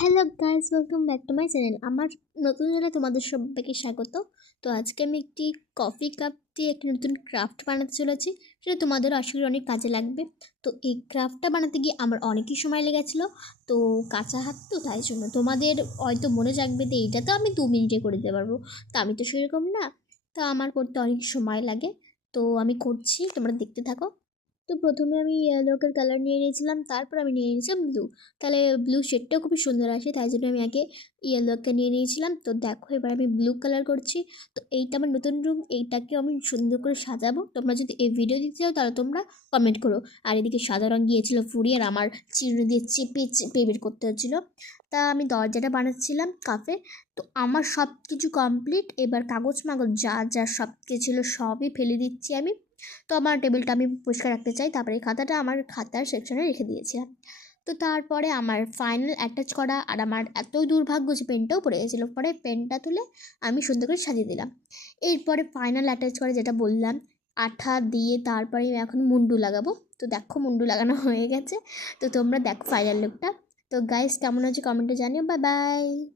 Hello guys, welcome back to my channel. আমার নতুন চ্যানেলে তোমাদের সবাইকে স্বাগত। তো আজকে আমি একটি কফি কাপ দিয়ে একটি নতুন ক্রাফট বানাতে চলেছি। সেটা তোমাদের আশা করি অনেক কাজে লাগবে। তো এই ক্রাফটটা বানাতে গিয়ে আমার অনেকই সময় লেগেছিলো। তো কাঁচা হাত তো, তাই জন্য তোমাদের হয়তো মনে রাখবে যে এইটা তো আমি 2 মিনিটে করে দিতে পারবো। তো আমি তো সেরকম না, তো আমার করতে অনেক সময় লাগে। তো আমি করছি, তোমরা দেখতে থাকো। তো প্রথমে আমি ইয়েলোকের কালার নিয়ে নিয়েছিলাম, তারপর আমি নিয়ে নিয়েছিলাম ব্লু। তাহলে ব্লু শেডটাও খুবই সুন্দর আসে, তাই জন্য আমি আগে ইয়েলোকে নিয়ে নিয়েছিলাম। তো দেখো, এবার আমি ব্লু কালার করছি। তো এইটা আমার নতুন রুম, এইটাকে আমি সুন্দর করে সাজাবো। তোমরা যদি এই ভিডিও দিতে চাও তাহলে তোমরা কমেন্ট করো। আর এদিকে সাদা রঙ গিয়েছিলো ফুরিয়ে, আর আমার চিরুনি দিয়ে চেপে চেপে বের করতে হচ্ছিলো। তা আমি দরজাটা বানাচ্ছিলাম কাফে। তো আমার সব কিছু কমপ্লিট। এবার কাগজ মাগজ যা যা সব কিছু ছিল সবই ফেলে দিচ্ছি আমি। তো আমার টেবিলটা আমি পরিষ্কার রাখতে চাই, তারপরে এই খাতাটা আমার খাতার সেকশনে রেখে দিয়েছিলাম। তো তারপরে আমার ফাইনাল অ্যাটাচ করা, আর আমার এতই দুর্ভাগ্য যে পেনটাও পড়ে গেছিলো, পরে পেনটা তুলে আমি সুন্দর করে সাজিয়ে দিলাম। এরপরে ফাইনাল অ্যাটাচ করে যেটা বললাম, আঠা দিয়ে তারপরে আমি এখন মুন্ডু লাগাবো। তো দেখো, মুন্ডু লাগানো হয়ে গেছে। তো তোমরা দেখো ফাইনাল লুকটা। তো গাইস, কেমন হচ্ছে কমেন্টে জানিও। Bye bye.